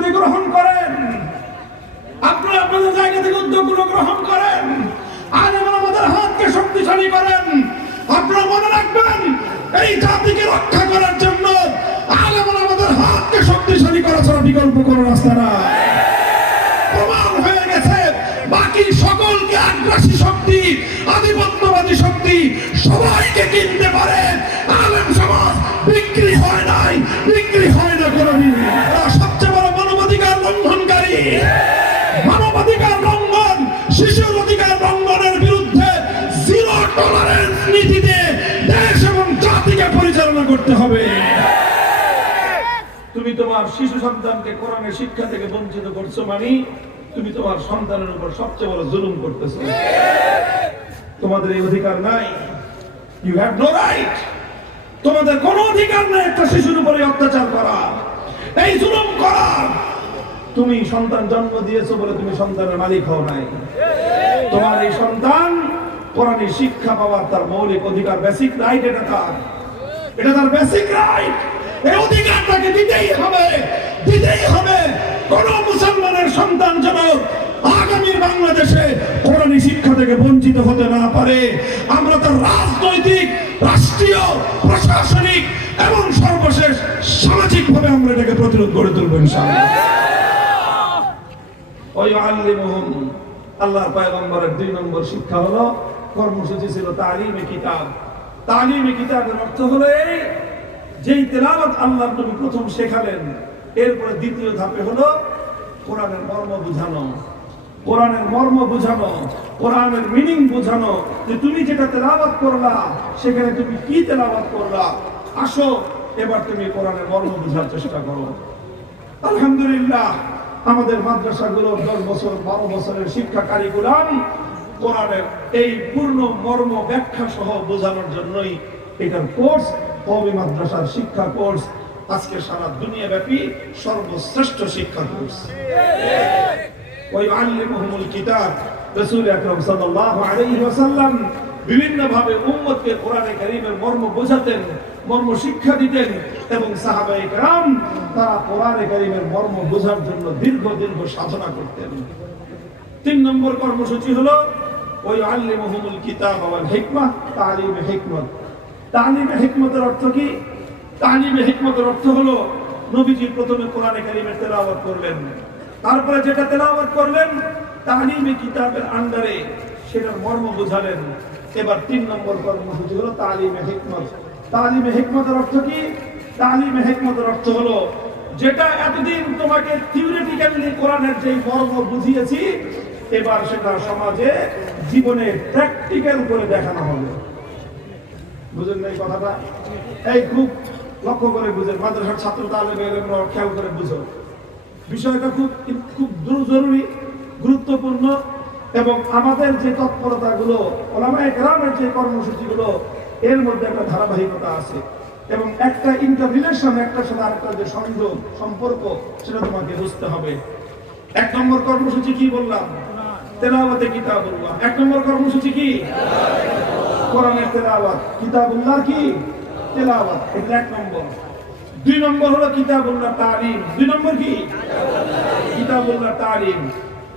উদ্যোগগুলি গ্রহণ করেন, আপনারা আপনাদের জায়গা থেকে উদ্যোগগুলো গ্রহণ করেন, আলেমরা আমাদের হাতকে শক্তিশালী করেন। আপনারা মনে রাখবেন, এই জাতিকে রক্ষা করার জন্য আলেমরা আমাদের হাতকে শক্তিশালী করা ছাড়া বিকল্প কোনো রাস্তা না। প্রমাণ হয়ে গেছে, বাকি সকলকে আগ্রাসী শক্তি, আধিপত্যবাদী শক্তি সবাইকে কিনতে পারে, আলেম সমাজ বিক্রি হয় নাই, বিক্রি হয় না কোনোদিন। সবচেয়ে বড় মানবাধিকার লঙ্ঘনকারী, মানবাধিকার লঙ্ঘন, শিশুর অধিকার লঙ্ঘনের বিরুদ্ধে জিরো টলারেন্স নীতিতে দেশ এবং জাতিকে পরিচালনা করতে হবে। তুমি তোমার শিশু সন্তানকে কোরআনের শিক্ষা থেকে বঞ্চিত করছো, মানে তুমি তোমার সন্তানের উপর সবচেয়ে বড় জুলুম করতেছো। তোমাদের এই অধিকার নাই, ইউ হ্যাভ নো রাইট। তোমাদের কোনো অধিকার নাই একটা শিশুর উপরে অত্যাচার করা, এই জুলুম করা। তুমি সন্তান জন্ম দিয়েছো বলে তুমি সন্তানের মালিক হও নাই। তোমার এই সন্তান কোরআনের শিক্ষা পাওয়ার তার মৌলিক অধিকার, বেসিক রাইট। এটা তার বেসিক রাইট। এই অধিকারটাকে দিতেই হবে, দিতেই হবে। কোন মুসলমানের সন্তান যেন আগামী বাংলাদেশে কোরআনী শিক্ষা থেকে বঞ্চিত হতে না পারে। আমরা তার রাজনৈতিক, রাষ্ট্রীয়, প্রশাসনিক এবং সর্বশেষ সামাজিক ভাবে আমরা এটাকে প্রতিরোধ গড়ে তুলব ইনশাআল্লাহ। আল্লাহর পয়গম্বরের 2 নম্বর শিক্ষা হলো, কর্মসূচি ছিল তালিমে কিতাব। তালিমে কিতাবের অর্থ হলো এই, যেই তেলাওয়াত আল্লাহর নবী প্রথম শেখালেন, এরপরে দ্বিতীয় ধাপে হলো কোরআনের মর্ম বুঝানো। কোরআনের মর্ম বুঝানো, কোরআনের মিনিং বুঝানো, যে তুমি যেটা তেলাওয়াত করলা সেখানে তুমি কি তেলাওয়াত করলা। আসো এবার তুমি কোরআনের মর্ম বুঝার চেষ্টা করো। আলহামদুলিল্লাহ, আমাদের মাদ্রাসাগুলোর 10 বছর 12 বছরের শিক্ষা কারিকুলাম কোরআনের এই পূর্ণ মর্ম ব্যাখ্যা সহ বোঝানোর জন্যই এটার কোর্স, কওমি মাদ্রাসার শিক্ষা কোর্স আজকে সারা দুনিয়া ব্যাপী সর্বশ্রেষ্ঠ শিক্ষা কোর্স। ওই আল্লিমুহুমুল কিতাব, রাসূল আকরাম সাল্লাল্লাহু আলাইহি ওয়াসাল্লাম বিভিন্ন ভাবে উম্মতকে কোরআনে কারীমের মর্ম বোঝাতেন, মর্ম শিক্ষা দিতেন, এবং সাহাবায়ে কেরাম তারা কোরআনে কারীমের মর্ম বোঝার জন্য দীর্ঘ দীর্ঘ সাধনা করতেন। 3 নম্বর কর্মসূচি হলো ওই আল্লিমুহুমুল কিতাব ওয়াল হিকমাহ, তালিমে হিকমত। তালিমে হিকমতের অর্থ কি? তালিমে হিকমতের অর্থ হলো নবীজি প্রথমে কোরআনে কারীমের তেলাওয়াত করলেন, তারপরে যেটা তেলাওয়াত করলেন তালিমে কিতাবের আন্ডারে সেটার মর্ম বোঝালেন। এবার 3 নম্বর কর্মসূচি হলো তালিমে হিকমত। তালিমে হিকমতের অর্থ কি? তালিমে হিকমতের অর্থ হলো যেটা এতদিন তোমাকে থিওরিটিক্যালি কোরআনের যে মর্ম বুঝিয়েছি, এবার সেটা সমাজে জীবনে প্র্যাকটিক্যাল করে দেখানো হবে। বুঝেন না এই কথাটা? এই খুব লক্ষ্য করে বুঝেন, মাদ্রাসার ছাত্র তালেবেরা খেয়াল করে বুঝো। বিষয়টা খুব খুব জরুরি, গুরুত্বপূর্ণ, এবং আমাদের যে তৎপরতাগুলো, ওলামায়ে কেরামের যে কর্মসূচিগুলো, এর মধ্যে একটা ধারাবাহিকতা আছে এবং একটা ইন্টাররিলেশন, একটার সাথে আরেকটা যে সংযোগ, সম্পর্ক, সেটা তোমাকে বুঝতে হবে। 1 নম্বর কর্মসূচি কি বললাম? তেলাওয়াতে কিতাবুল্লাহ। 1 নম্বর কর্মসূচি কি? কোরআনের তেলাওয়াত। কিতাবুল্লাহ কি? তেলাওয়াত। এটা 1 নম্বর। 2 নম্বর হলো কিতাবুল্লাহ তালিম। 2 নম্বর কি? কিতাবুল্লাহ তালিম।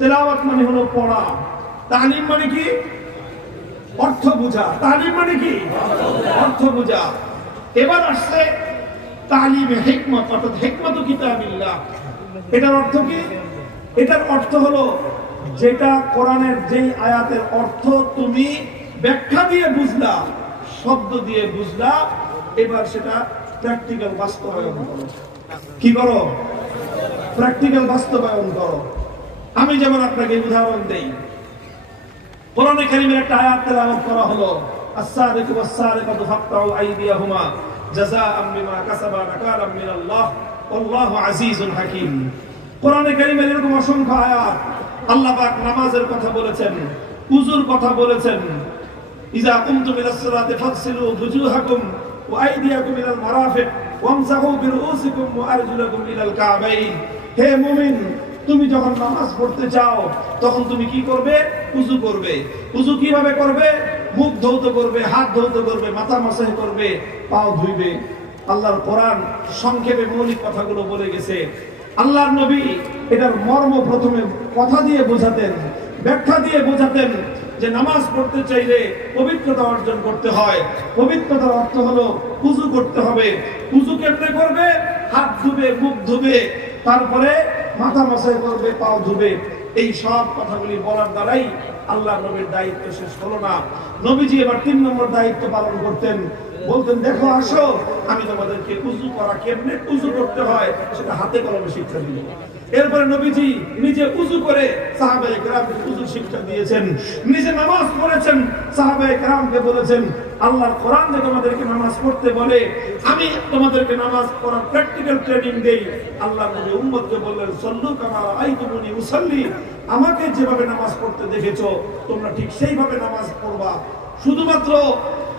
তেলাওয়াত মানে হলো পড়া, তালিম মানে কি? অর্থ বোঝা। তালিম মানে কি? অর্থ বোঝা। এবার আসছে তালিমে হিকমত, অর্থাৎ হিকমত কিতাবিল্লাহ। এটার অর্থ কি? এটার অর্থ হলো যেটা কোরআনের যেই আয়াতের অর্থ তুমি ব্যাখ্যা দিয়ে বুঝলা, শব্দ দিয়ে বুঝলা, এবার সেটা প্র্যাকটিক্যাল বাস্তবায়ন করো। কি করো? প্র্যাকটিক্যাল বাস্তবায়ন করো। আমি যেমন আপনাকে উদাহরণ দেই, কোরআনে কারীমের একটা আয়াত তেলাওয়াত করা হলো, আস-সারিকু ওয়াস-সারিকাতু ফাকতাউ আইদিয়াহুমা জাযাআম বিমা কাসাবা নাকালাম মিনাল্লাহ আল্লাহু আজিজুন হাকীম। কোরআনে কারীমের এরকম অসংখ্য আয়াত। আল্লাহ পাক নামাজের কথা বলেছেন, উযুর কথা বলেছেন, ইযা কুমতুম ইলাস সালাতি ফাগসিলু ওয়ুজুহাকুম ওয়া আইদিয়াকুম ইলাল মারাফিক ওয়ামসাহু বিরুউসিকুম ওয়া আরজুলাকুম ইলাল কাবাইন। হে মুমিন, তুমি যখন নামাজ পড়তে চাও তখন তুমি কি করবে? উযু করবে। উযু কিভাবে করবে? মুখ ধৌত করবে, হাত ধৌত করবে, মাথা মাসাহ করবে, পাও ধুইবে। আল্লাহর কোরআন সংক্ষেপে মৌলিক কথাগুলো বলে গেছে। আল্লাহর নবী এটার মর্ম প্রথমে কথা দিয়ে বোঝাতেন, ব্যাখ্যা দিয়ে বোঝাতেন যে নামাজ পড়তে চাইলে পবিত্রতা অর্জন করতে হয়। পবিত্রতার অর্থ হলো উযু করতে হবে। উযু কেমনে করবে? হাত ধুবে, মুখ ধুবে, তারপরে মাথা মাসাই করবে, পাও ধুবে। এই সব কথাগুলি বলার দ্বারাই আল্লাহ নবীর দায়িত্ব শেষ হলো না। নবীজি এবার 3 নম্বর দায়িত্ব পালন করতেন। বলতেন, দেখো আসো, আমি তোমাদেরকে উযু করা কেমনে উযু করতে হয় সেটা হাতে কলমে শিক্ষা দিব। এরপরে নবীজি নিজে উযু করে সাহাবায়ে কেরামকে উযু শিক্ষা দিয়েছেন, নিজে নামাজ পড়েছেন, সাহাবায়ে কেরামকে বলেছেন আল্লাহর কোরআন যে তোমাদেরকে নামাজ পড়তে বলে, আমি তোমাদেরকে নামাজ পড়ার প্র্যাকটিক্যাল ট্রেনিং দেই। আল্লাহ নবী উম্মতকে বললেন, সল্লু কামা রাআইতুমুনি উসাল্লি, আমাকে যেভাবে নামাজ পড়তে দেখেছো তোমরা ঠিক সেইভাবে নামাজ পড়বা। শুধুমাত্র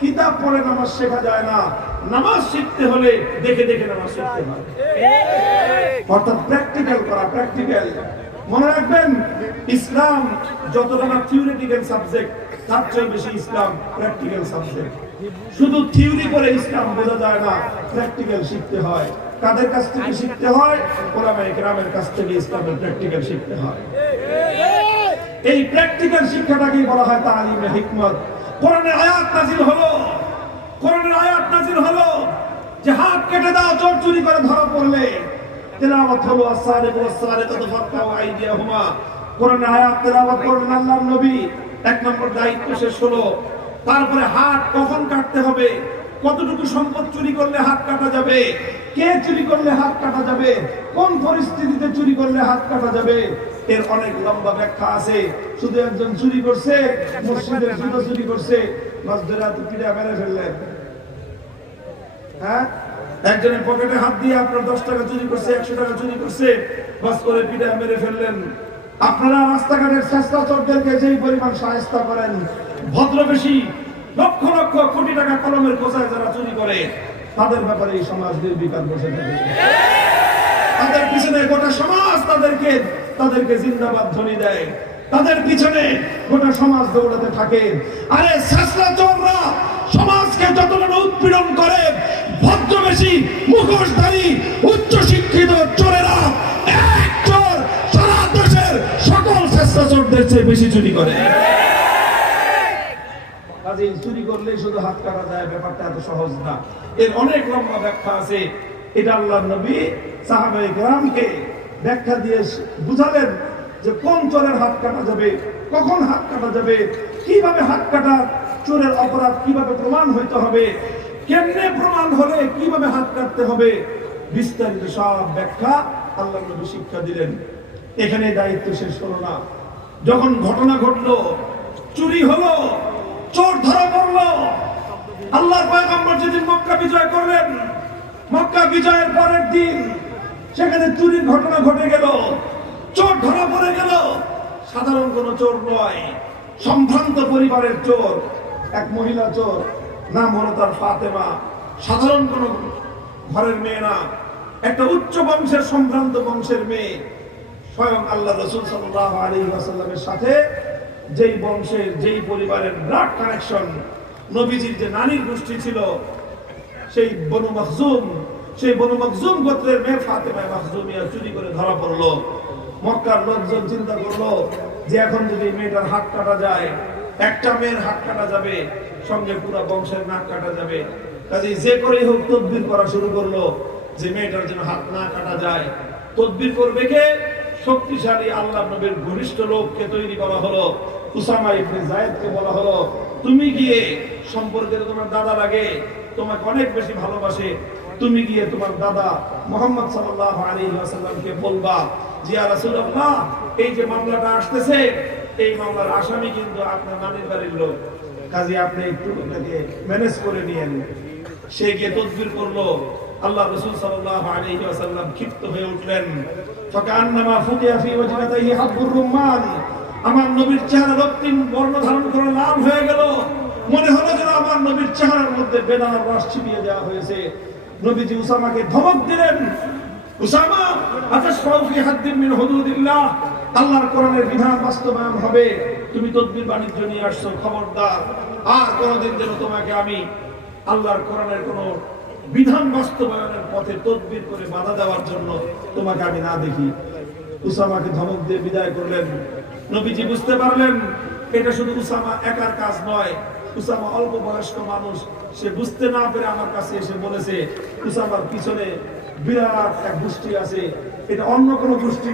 কিতাব পড়ে নামাজ শেখা যায় না, নামাজ শিখতে হলে দেখে দেখে নামাজ শিখতে হয়, অর্থাৎ প্র্যাকটিক্যাল করা। প্র্যাকটিক্যাল মনে রাখবেন, ইসলাম যতটা না থিওরিটিক্যাল সাবজেক্ট, তার চেয়ে বেশি ইসলাম প্র্যাকটিক্যাল সাবজেক্ট। শুধু থিওরি করে ইসলাম বোঝা যায় না, প্র্যাকটিক্যাল শিখতে হয়। কাদের কাছ থেকে শিখতে হয়? ওলামায়ে কেরামের কাছ থেকে ইসলামের প্র্যাকটিক্যাল শিখতে হয়। এই প্র্যাকটিক্যাল শিক্ষাটাকেই বলা হয় তালিমে হিকমত। কোরআনের আয়াত নাযিল হলো, কোরআনের আয়াত নাযিল হলো যে হাত কেটে দাও চোর চুরি করে ধরা পড়লে। তেলাওয়াত হলো as-সারিকু was-সারিকাতু ফাকতাউ আইদিয়াহুমা। কোরআনের আয়াত তেলাওয়াত করলেন আল্লাহর নবী। 1 নম্বর দায়িত্ব শেষ হলো। তারপরে হাত কখন কাটতে হবে, কতটুকু সম্পদ চুরি করলে হাত কাটা যাবে, কে চুরি করলে হাত কাটা যাবে, কোন পরিস্থিতিতে চুরি করলে হাত কাটা যাবে, এর অনেক লম্বা ব্যাখ্যা আছে। শুধু একজন চুরি করছে, মসজিদের জুতো চুরি করছে, মসজিদে পিঠা মেরে ফেললেন। হ্যাঁ, একজনের পকেটে হাত দিয়ে আপনার 10 টাকা চুরি করছে, 100 টাকা চুরি করছে, বাস করে পিঠা মেরে ফেললেন। আপনারা রাস্তাঘাটের চেষ্টা চোরদেরকে যেই পরিমাণ শায়েস্তা করেন, ভদ্রবেশী লক্ষ লক্ষ কোটি টাকা কলমের খোঁজায় যারা চুরি করে, তাদের ব্যাপারে এই সমাজ নির্বিকার বসে থাকে। তাদের পিছনে গোটা সমাজ তাদেরকে জিন্দাবাদ ধ্বনি দেয়, তাদের পিছনে গোটা সমাজ দৌড়াতে থাকে। আরে চেষ্টা চোররা সমাজকে যতটা উৎপীড়ন করে, ভদ্রবেশী মুখোশধারী উচ্চ শিক্ষিত চোরেরা, এক চোর সারা দেশের সকল চেষ্টা চোরদের চেয়ে বেশি চুরি করে। কাজে চুরি করলেই শুধু হাত কাটা যায়, ব্যাপারটা এত সহজ না, এর অনেক লম্বা ব্যাখ্যা আছে। এটা আল্লাহর নবী সাহাবায়ে কেরামকে ব্যাখ্যা দিয়ে বুঝালেন যে কোন চোরের হাত কাটা যাবে, কখন হাত কাটা যাবে, কিভাবে হাত কাটা চোরের অপরাধ কিভাবে প্রমাণ হইতে হবে, কেমনে প্রমাণ হলে কিভাবে হাত কাটতে হবে, বিস্তারিত সব ব্যাখ্যা আল্লাহর নবী শিক্ষা দিলেন। এখানে দায়িত্ব শেষ হলো না। যখন ঘটনা ঘটলো, চুরি হলো, চোর ধরা পড়লো, আল্লাহর পয়গম্বর যেদিন মক্কা বিজয় করলেন, মক্কা বিজয়ের পরের দিন সেখানে চুরির ঘটনা ঘটে গেল, চোর ধরা পড়ে গেল। সাধারণ কোন চোর নয়, সম্ভ্রান্ত পরিবারের চোর, এক মহিলা চোর, নাম হলো তার ফাতেমা। সাধারণ কোন ঘরের মেয়ে না, একটা উচ্চ বংশের সম্ভ্রান্ত বংশের মেয়ে। স্বয়ং আল্লাহ রাসূল সাল্লাল্লাহু আলাইহি ওয়াসাল্লামের সাথে যেই বংশের, যেই পরিবারের ব্লাড কানেকশন, নবীজির যে নানির গোষ্ঠী ছিল, সেই বনু মখজুম, সেই বনু মখজুম গোত্রের মেয়ে ফাতেমা মখজুমিয়া চুরি করে ধরা পড়লো। মক্কার লোকজন চিন্তা করলো যে এখন যদি মেয়েটার হাত কাটা যায়, একটা মেয়ের হাত কাটা যাবে, সঙ্গে পুরো বংশের নাক কাটা যাবে। কাজেই যে করেই হোক তদবির করা শুরু করলো যে মেয়েটার যেন হাত না কাটা যায়। তদবির করবে কে? শক্তিশালী আল্লাহর নবীর ঘনিষ্ঠ লোককে তৈরি করা হলো। উসামা ইবনে যায়েদকে বলা হলো, তুমি গিয়ে, সম্পর্কে তোমার দাদা লাগে, তোমাকে অনেক বেশি ভালোবাসে, তুমি গিয়ে তোমার দাদা মুহাম্মদ সাল্লাল্লাহু আলাইহি ওয়াসাল্লামকে বলবা যে ইয়া রাসূলুল্লাহ, এই যে মামলাটা আসতেছে, এই মামলার আসামি কিন্তু আপনার নানির বাড়ির লোক, কাজে আপনি একটু এটাকে ম্যানেজ করে নিয়েন। সে গিয়ে তদবির করলো। আল্লাহ রাসূল সাল্লাল্লাহু আলাইহি ওয়াসাল্লাম ক্ষিপ্ত হয়ে উঠলেন। ফাকান্নামা ফুতিয়া ফি ওয়াজহিহি হাব্বুর রুম্মান, আমার নবীর চেহারা রক্তিম বর্ণ ধারণ করে লাল হয়ে গেল। মনে হলো যেন আমার নবীর চেহারার মধ্যে বেদানার রস ছিটিয়ে দেওয়া হয়েছে। নবীজি উসামাকে ধমক দিলেন, উসামা আতাশফাউ ফি হাদ্দিন মিন হুদুদিল্লাহ, আল্লাহর কোরআনের বিধান বাস্তবায়ন হবে, তুমি তদবির বাণিজ্য নিয়ে আসছো, খবরদার আর কোনোদিন যেন তোমাকে আমি আল্লাহর কোরআনের কোনো বিধান বাস্তবায়নের পথে তদবির করে বাধা দেওয়ার জন্য তোমাকে আমি না দেখি। উসামাকে ধমক দিয়ে বিদায় করলেন। নবীজি বুঝতে পারলেন এটা শুধু উসামা একার কাজ নয়, উসামা অল্প বয়স্ক মানুষ, সে বুঝতে না পেরে আমার কাছে এসে বলেছে উসামার পিছনে বিরাট এক গোষ্ঠী আছে, এটা অন্য কোনো গোষ্ঠী